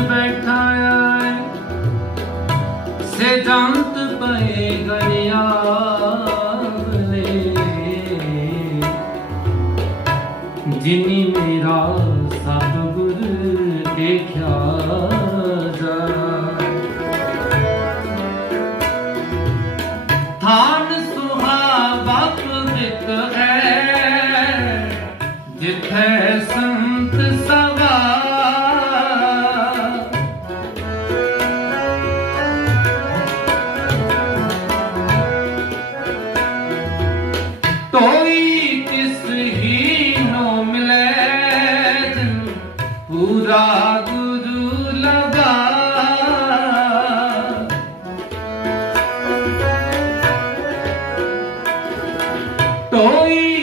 ਬੈਠਾ ਆਏ ਪਏ ਗਣਿਆ ਜਿਨੀ ਮੇਰਾ ਸਤਗੁਰ ਦੇਖਿਆ ਥਾਨ ਸੁਹਾਵਾ ਪਵਿੱਤ ਹੈ। ਜਿੱਥੇ ਸੰਤ ਸਾ ਕੋਈ ਕਿਸ ਹੀ ਨੋ ਮਿਲੇ ਤਨ ਪੂਰਾ ਗੁਰੂ ਲਗਾ ਕੋਈ